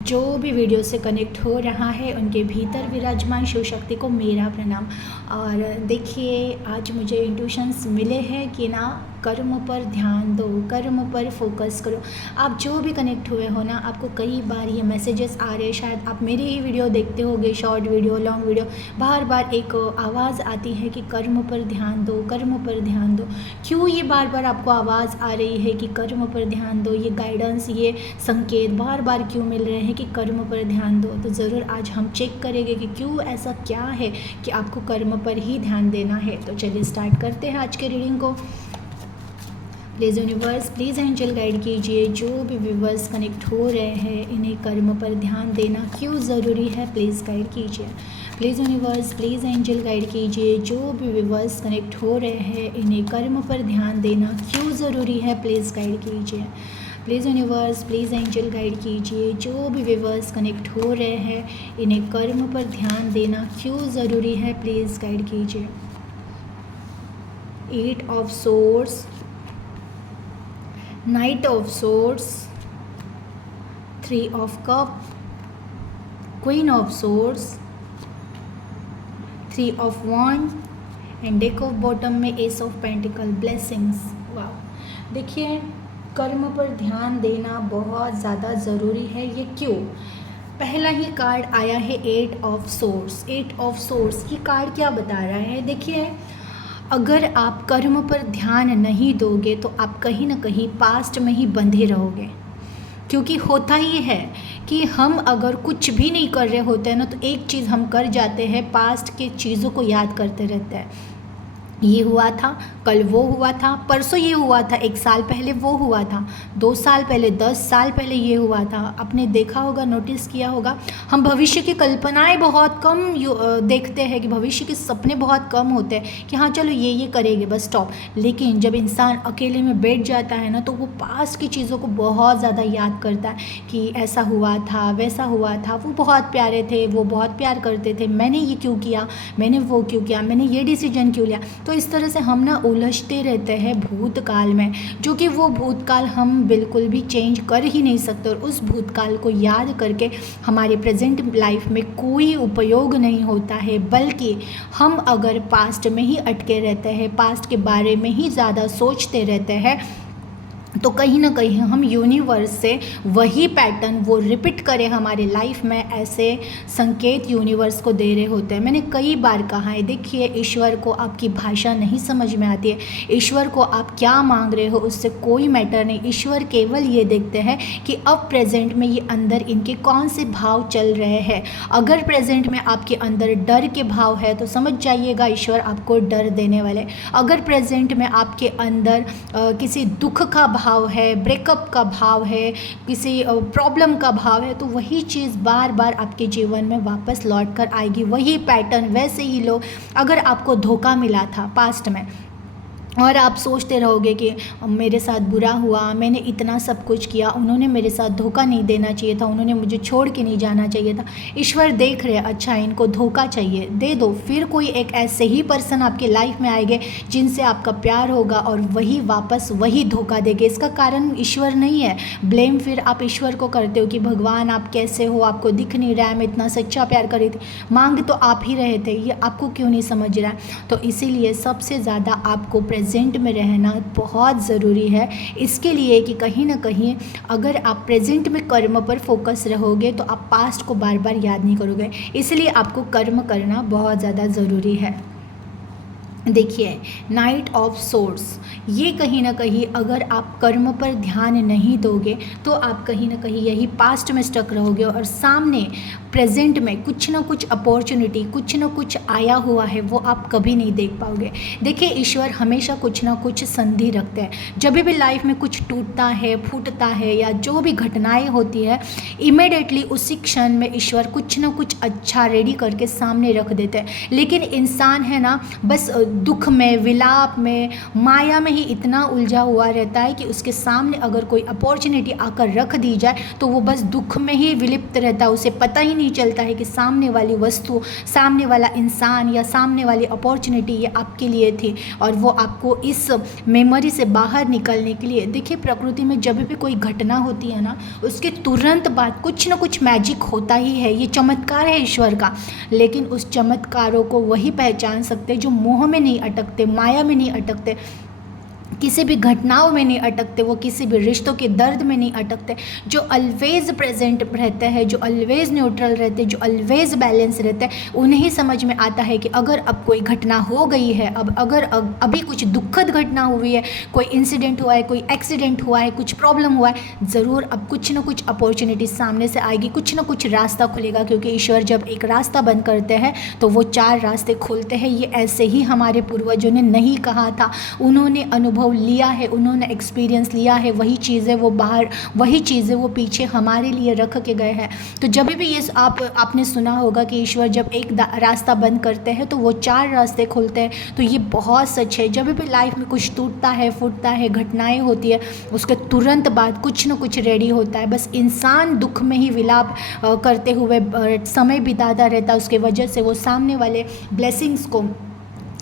जो भी वीडियो से कनेक्ट हो रहा है उनके भीतर विराजमान शिव शक्ति को मेरा प्रणाम। और देखिए, आज मुझे इंट्यूशंस मिले हैं कि ना कर्म पर ध्यान दो, कर्म पर फोकस करो। आप जो भी कनेक्ट हुए हो ना, आपको कई बार ये मैसेजेस आ रहे हैं, शायद आप मेरी ही वीडियो देखते होगे, शॉर्ट वीडियो, लॉन्ग वीडियो, बार बार एक आवाज़ आती है कि कर्म पर ध्यान दो, कर्म पर ध्यान दो। क्यों ये बार बार आपको आवाज़ आ रही है कि कर्म पर ध्यान दो? ये गाइडेंस, ये संकेत बार बार क्यों मिल रहे हैं कि कर्म पर ध्यान दो? तो ज़रूर आज हम चेक करेंगे कि क्यों ऐसा क्या है कि आपको कर्म पर ही ध्यान देना है। तो चलिए स्टार्ट करते हैं आज के रीडिंग को। Please universe, please angel guide कीजिए। जो भी व्यूवर्स कनेक्ट हो रहे हैं, इन्हें कर्म पर ध्यान देना क्यों ज़रूरी है, प्लीज़ गाइड कीजिए। Please universe, please angel guide कीजिए। जो भी व्यूवर्स कनेक्ट हो रहे हैं, इन्हें कर्म पर ध्यान देना क्यों ज़रूरी है, प्लीज़ गाइड कीजिए। Please universe, please angel guide कीजिए। जो भी व्यूवर्स कनेक्ट हो रहे हैं, इन्हें कर्म पर ध्यान देना क्यों ज़रूरी है, प्लीज़ गाइड कीजिए। 8 of swords, Knight of Swords, 3 of Cups, Queen of Swords, 3 of Wands and deck of bottom में Ace of Pentacle, ब्लेसिंग्स। वाह, देखिए, कर्म पर ध्यान देना बहुत ज़्यादा ज़रूरी है। ये क्यों? पहला ही कार्ड आया है 8 ऑफ सोर्ड्स। 8 ऑफ सोर्ड्स ये कार्ड क्या बता रहा है? देखिए, अगर आप कर्म पर ध्यान नहीं दोगे तो आप कहीं ना कहीं पास्ट में ही बंधे रहोगे। क्योंकि होता ही है कि हम अगर कुछ भी नहीं कर रहे होते हैं ना, तो एक चीज़ हम कर जाते हैं, पास्ट के चीज़ों को याद करते रहते हैं। ये हुआ था, कल वो हुआ था, परसों ये हुआ था, 1 साल पहले वो हुआ था, 2 साल पहले, 10 साल पहले ये हुआ था। आपने देखा होगा, नोटिस किया होगा, हम भविष्य की कल्पनाएं बहुत कम देखते हैं, कि भविष्य के सपने बहुत कम होते हैं कि हाँ चलो ये करेंगे, बस स्टॉप। लेकिन जब इंसान अकेले में बैठ जाता है ना, तो वो पास्ट की चीज़ों को बहुत ज़्यादा याद करता है कि ऐसा हुआ था, वैसा हुआ था, वो बहुत प्यारे थे, वो बहुत प्यार करते थे, मैंने ये क्यों किया, मैंने वो क्यों किया, मैंने ये डिसीजन क्यों लिया। तो इस तरह से हम ना उलझते रहते हैं भूतकाल में, जो कि वो भूतकाल हम बिल्कुल भी चेंज कर ही नहीं सकते। और उस भूतकाल को याद करके हमारे प्रेजेंट लाइफ में कोई उपयोग नहीं होता है, बल्कि हम अगर पास्ट में ही अटके रहते हैं, पास्ट के बारे में ही ज़्यादा सोचते रहते हैं, तो कहीं ना कहीं हम यूनिवर्स से वही पैटर्न वो रिपीट करें हमारे लाइफ में, ऐसे संकेत यूनिवर्स को दे रहे होते हैं। मैंने कई बार कहा है, देखिए, ईश्वर को आपकी भाषा नहीं समझ में आती है, ईश्वर को आप क्या मांग रहे हो उससे कोई मैटर नहीं। ईश्वर केवल ये देखते हैं कि अब प्रेजेंट में ये अंदर इनके कौन से भाव चल रहे हैं। अगर प्रेजेंट में आपके अंदर डर के भाव है तो समझ जाइएगा ईश्वर आपको डर देने वाले। अगर प्रेजेंट में आपके अंदर किसी दुख का भाव है, ब्रेकअप का भाव है, किसी प्रॉब्लम का भाव है, तो वही चीज़ बार बार आपके जीवन में वापस लौट कर आएगी, वही पैटर्न, वैसे ही लोग। अगर आपको धोखा मिला था पास्ट में और आप सोचते रहोगे कि मेरे साथ बुरा हुआ, मैंने इतना सब कुछ किया, उन्होंने मेरे साथ धोखा नहीं देना चाहिए था, उन्होंने मुझे छोड़ के नहीं जाना चाहिए था। ईश्वर देख रहे, अच्छा इनको धोखा चाहिए, दे दो। फिर कोई एक ऐसे ही पर्सन आपके लाइफ में आएंगे जिनसे आपका प्यार होगा और वही वापस वही धोखा देंगे। इसका कारण ईश्वर नहीं है। ब्लेम फिर आप ईश्वर को करते हो कि भगवान आप कैसे हो, आपको दिख नहीं रहा है, मैं इतना सच्चा प्यार कर रही थी, मांग तो आप ही रहे थे, ये आपको क्यों नहीं समझ रहा है। तो इसीलिए सबसे ज़्यादा आपको प्रेजेंट में रहना बहुत ज़रूरी है। इसके लिए कि कहीं ना कहीं अगर आप प्रेजेंट में कर्म पर फोकस रहोगे तो आप पास्ट को बार बार याद नहीं करोगे। इसलिए आपको कर्म करना बहुत ज़्यादा ज़रूरी है। देखिए, नाइट ऑफ सोर्ड्स, ये कहीं ना कहीं अगर आप कर्म पर ध्यान नहीं दोगे तो आप कहीं ना कहीं यही पास्ट में स्टक रहोगे और सामने प्रेजेंट में कुछ ना कुछ अपॉर्चुनिटी, कुछ ना कुछ आया हुआ है, वो आप कभी नहीं देख पाओगे। देखिए, ईश्वर हमेशा कुछ ना कुछ संधि रखते हैं। जब भी लाइफ में कुछ टूटता है, फूटता है, या जो भी घटनाएं होती है, इमिडिएटली उसी क्षण में ईश्वर कुछ ना कुछ अच्छा रेडी करके सामने रख देते हैं। लेकिन इंसान है ना, बस दुख में, विलाप में, माया में ही इतना उलझा हुआ रहता है कि उसके सामने अगर कोई अपॉर्चुनिटी आकर रख दी जाए तो वो बस दुख में ही विलिप्त रहता है। उसे पता ही नहीं चलता है कि सामने वाली वस्तु, सामने वाला इंसान या सामने वाली अपॉर्चुनिटी ये आपके लिए थी और वो आपको इस मेमोरी से बाहर निकलने के लिए। देखिए, प्रकृति में जब भी कोई घटना होती है ना, उसके तुरंत बाद कुछ ना कुछ मैजिक होता ही है। ये चमत्कार है ईश्वर का, लेकिन उस चमत्कारों को वही पहचान सकते जो मोह में नहीं अटकते, माया में नहीं अटकते, किसी भी घटनाओं में नहीं अटकते, वो किसी भी रिश्तों के दर्द में नहीं अटकते, जो ऑलवेज प्रेजेंट रहते हैं, जो ऑलवेज न्यूट्रल रहते हैं, जो ऑलवेज बैलेंस रहते हैं। उन्हें ही समझ में आता है कि अगर अब कोई घटना हो गई है, अभी कुछ दुखद घटना हुई है, कोई इंसिडेंट हुआ है, कोई एक्सीडेंट हुआ है, कुछ प्रॉब्लम हुआ है, ज़रूर अब कुछ ना कुछ अपॉर्चुनिटी सामने से आएगी, कुछ ना कुछ रास्ता खुलेगा। क्योंकि ईश्वर जब एक रास्ता बंद करते हैं तो वो 4 रास्ते खोलते हैं। ये ऐसे ही हमारे पूर्वजों ने नहीं कहा था, उन्होंने अनुभव लिया है, उन्होंने एक्सपीरियंस लिया है, वही चीज़ें वो बाहर, वही चीज़ें वो पीछे हमारे लिए रख के गए हैं। तो जब भी ये आपने सुना होगा कि ईश्वर जब एक रास्ता बंद करते हैं तो वो 4 रास्ते खोलते हैं, तो ये बहुत सच है। जब भी लाइफ में कुछ टूटता है, फूटता है, घटनाएं होती है, उसके तुरंत बाद कुछ न कुछ रेडी होता है। बस इंसान दुख में ही विलाप करते हुए समय बिताता रहता है, उसके वजह से वो सामने वाले ब्लेसिंग्स को,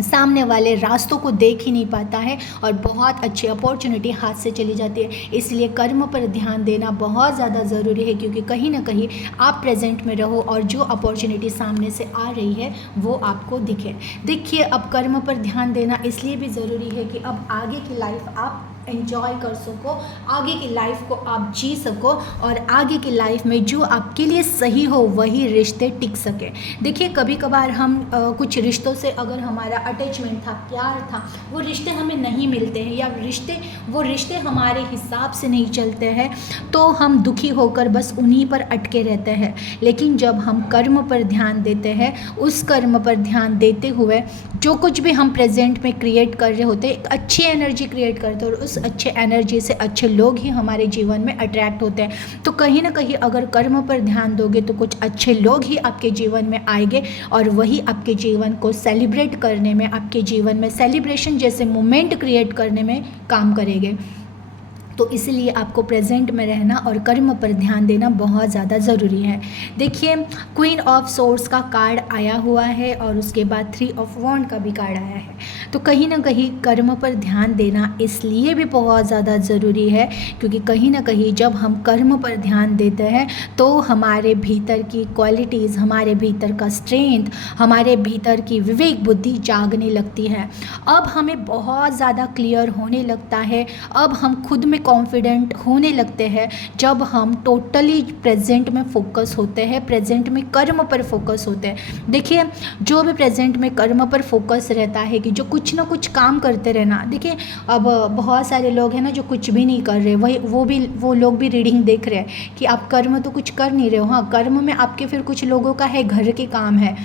सामने वाले रास्तों को देख ही नहीं पाता है और बहुत अच्छी अपॉर्चुनिटी हाथ से चली जाती है। इसलिए कर्म पर ध्यान देना बहुत ज़्यादा ज़रूरी है, क्योंकि कहीं ना कहीं आप प्रेजेंट में रहो और जो अपॉर्चुनिटी सामने से आ रही है वो आपको दिखे। देखिए, अब कर्म पर ध्यान देना इसलिए भी ज़रूरी है कि अब आगे की लाइफ आप एंजॉय कर सको, आगे की लाइफ को आप जी सको और आगे की लाइफ में जो आपके लिए सही हो वही रिश्ते टिक सके। देखिए, कभी कभार हम कुछ रिश्तों से अगर हमारा अटैचमेंट था, प्यार था, वो रिश्ते हमें नहीं मिलते हैं या वो रिश्ते हमारे हिसाब से नहीं चलते हैं, तो हम दुखी होकर बस उन्हीं पर अटके रहते हैं। लेकिन जब हम कर्म पर ध्यान देते हैं, उस कर्म पर ध्यान देते हुए जो कुछ भी हम प्रेजेंट में क्रिएट कर रहे होते हैं, एक अच्छी एनर्जी क्रिएट करते हैं और उस अच्छे एनर्जी से अच्छे लोग ही हमारे जीवन में अट्रैक्ट होते हैं। तो कहीं ना कहीं अगर कर्म पर ध्यान दोगे तो कुछ अच्छे लोग ही आपके जीवन में आएंगे और वही आपके जीवन को सेलिब्रेट करने में, आपके जीवन में सेलिब्रेशन जैसे मोमेंट क्रिएट करने में काम करेंगे। तो इसलिए आपको प्रेजेंट में रहना और कर्म पर ध्यान देना बहुत ज़्यादा ज़रूरी है। देखिए, क्वीन ऑफ सोर्ड्स का कार्ड आया हुआ है और उसके बाद 3 ऑफ वॉन्ड का भी कार्ड आया है। तो कहीं ना कहीं कर्म पर ध्यान देना इसलिए भी बहुत ज़्यादा ज़रूरी है क्योंकि कहीं ना कहीं जब हम कर्म पर ध्यान देते हैं तो हमारे भीतर की क्वालिटीज़, हमारे भीतर का स्ट्रेंथ, हमारे भीतर की विवेक बुद्धि जागने लगती है। अब हमें बहुत ज़्यादा क्लियर होने लगता है, अब हम खुद में कॉन्फिडेंट होने लगते हैं जब हम टोटली प्रेजेंट में फोकस होते हैं, प्रेजेंट में कर्म पर फोकस होते हैं। देखिए, जो भी प्रेजेंट में कर्म पर फोकस रहता है कि जो कुछ ना कुछ काम करते रहना। देखिए, अब बहुत सारे लोग हैं ना जो कुछ भी नहीं कर रहे, वो लोग भी रीडिंग देख रहे हैं कि आप कर्म तो कुछ कर नहीं रहे हो। हाँ, कर्म में आपके फिर कुछ लोगों का है, घर के काम है,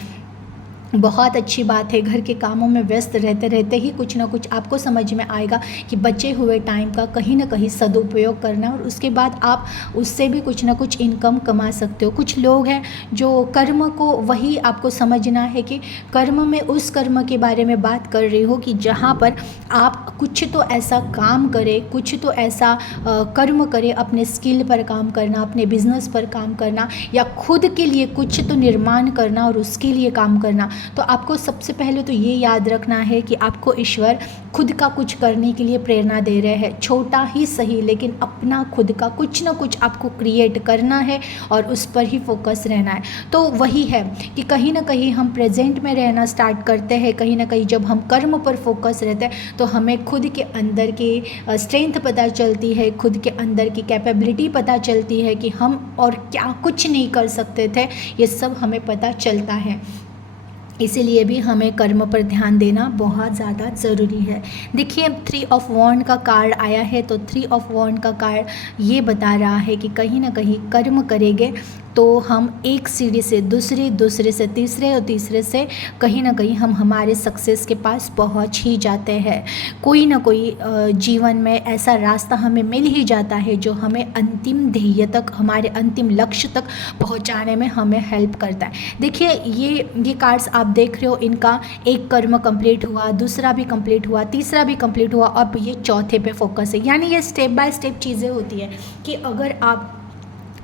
बहुत अच्छी बात है। घर के कामों में व्यस्त रहते रहते ही कुछ ना कुछ आपको समझ में आएगा कि बचे हुए टाइम का कहीं ना कहीं सदुपयोग करना और उसके बाद आप उससे भी कुछ ना कुछ इनकम कमा सकते हो। कुछ लोग हैं जो कर्म को, वही आपको समझना है कि कर्म में उस कर्म के बारे में बात कर रही हो कि जहाँ पर आप कुछ तो ऐसा काम करें, कुछ तो ऐसा कर्म करें, अपने स्किल पर काम करना, अपने बिजनेस पर काम करना या खुद के लिए कुछ तो निर्माण करना और उसके लिए काम करना। तो आपको सबसे पहले तो ये याद रखना है कि आपको ईश्वर खुद का कुछ करने के लिए प्रेरणा दे रहे हैं, छोटा ही सही, लेकिन अपना खुद का कुछ ना कुछ आपको क्रिएट करना है और उस पर ही फोकस रहना है। तो वही है कि कहीं ना कहीं हम प्रेजेंट में रहना स्टार्ट करते हैं, कहीं ना कहीं जब हम कर्म पर फोकस रहते हैं तो हमें खुद के अंदर की स्ट्रेंथ पता चलती है, खुद के अंदर की कैपेबिलिटी पता चलती है कि हम और क्या कुछ नहीं कर सकते थे, ये सब हमें पता चलता है। इसीलिए भी हमें कर्म पर ध्यान देना बहुत ज़्यादा ज़रूरी है। देखिए, 3 ऑफ वॉन्ड का कार्ड आया है तो 3 ऑफ वॉन्ड का कार्ड ये बता रहा है कि कहीं ना कहीं कर्म करेंगे तो हम एक सीढ़ी से दूसरी, दूसरे से तीसरे और तीसरे से कहीं ना कहीं हम हमारे सक्सेस के पास पहुंच ही जाते हैं। कोई ना कोई जीवन में ऐसा रास्ता हमें मिल ही जाता है जो हमें अंतिम ध्येय तक, हमारे अंतिम लक्ष्य तक पहुंचाने में हमें हेल्प करता है। देखिए ये कार्ड्स आप देख रहे हो, इनका एक कर्म कंप्लीट हुआ, दूसरा भी कंप्लीट हुआ, तीसरा भी कंप्लीट हुआ, अब ये चौथे पे फोकस है। यानी ये स्टेप बाय स्टेप चीज़ें होती है कि अगर आप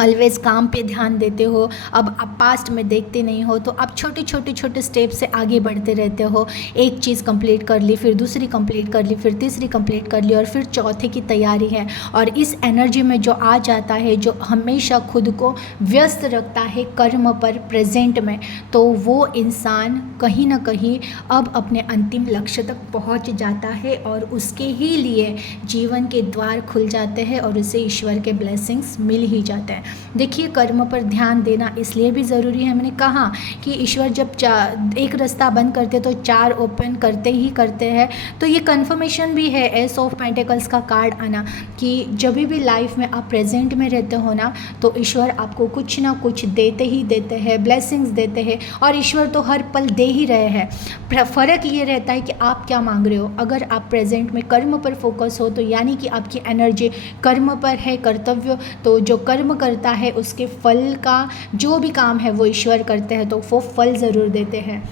ऑलवेज़ काम पे ध्यान देते हो, अब आप पास्ट में देखते नहीं हो, तो आप छोटे स्टेप से आगे बढ़ते रहते हो। एक चीज़ कंप्लीट कर ली, फिर दूसरी कंप्लीट कर ली, फिर तीसरी कंप्लीट कर ली और फिर चौथे की तैयारी है। और इस एनर्जी में जो आ जाता है, जो हमेशा खुद को व्यस्त रखता है कर्म पर, प्रेजेंट में, तो वो इंसान कहीं ना कहीं अब अपने अंतिम लक्ष्य तक पहुंच जाता है और उसके ही लिए जीवन के द्वार खुल जाते हैं और उसे ईश्वर के ब्लेसिंग्स मिल ही जाते हैं। देखिए कर्म पर ध्यान देना इसलिए भी ज़रूरी है, मैंने कहा कि ईश्वर जब एक रास्ता बंद करते तो 4 ओपन करते ही करते हैं। तो ये कन्फर्मेशन भी है एस ऑफ पेंटिकल्स का कार्ड आना कि जब भी लाइफ में आप प्रेजेंट में रहते हो ना, तो ईश्वर आपको कुछ ना कुछ देते ही देते हैं, ब्लेसिंग्स देते हैं। और ईश्वर तो हर पल दे ही रहे हैं, फ़र्क ये रहता है कि आप क्या मांग रहे हो। अगर आप प्रेजेंट में कर्म पर फोकस हो तो यानी कि आपकी एनर्जी कर्म पर है, कर्तव्य, तो जो कर्म करता है उसके फल का जो भी काम है वो ईश्वर करते हैं, तो वो फल ज़रूर देते हैं।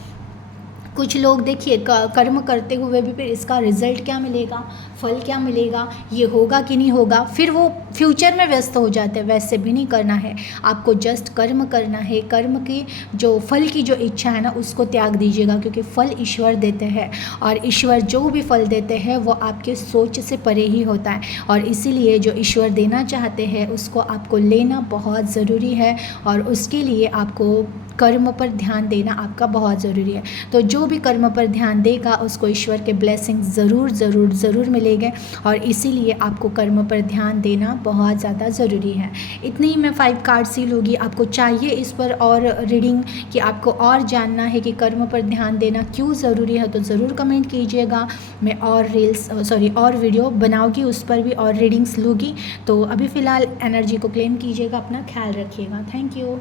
कुछ लोग देखिए कर्म करते हुए भी फिर इसका रिजल्ट क्या मिलेगा, फल क्या मिलेगा, ये होगा कि नहीं होगा, फिर वो फ्यूचर में व्यस्त हो जाते हैं। वैसे भी नहीं करना है, आपको जस्ट कर्म करना है। कर्म की जो फल की जो इच्छा है ना, उसको त्याग दीजिएगा, क्योंकि फल ईश्वर देते हैं और ईश्वर जो भी फल देते हैं वो आपके सोच से परे ही होता है। और इसीलिए जो ईश्वर देना चाहते हैं उसको आपको लेना बहुत ज़रूरी है और उसके लिए आपको कर्म पर ध्यान देना आपका बहुत ज़रूरी है। तो जो भी कर्म पर ध्यान देगा उसको ईश्वर के ब्लेसिंग ज़रूर मिलेंगे और इसीलिए आपको कर्म पर ध्यान देना बहुत ज़्यादा ज़रूरी है। इतनी ही मैं 5 कार्ड सील होगी। आपको चाहिए इस पर और रीडिंग कि आपको और जानना है कि कर्म पर ध्यान देना क्यों ज़रूरी है, तो ज़रूर कमेंट कीजिएगा। मैं और वीडियो बनाऊँगी, उस पर भी और रीडिंग्स लूँगी। तो अभी फ़िलहाल एनर्जी को क्लेम कीजिएगा, अपना ख्याल रखिएगा। Thank you.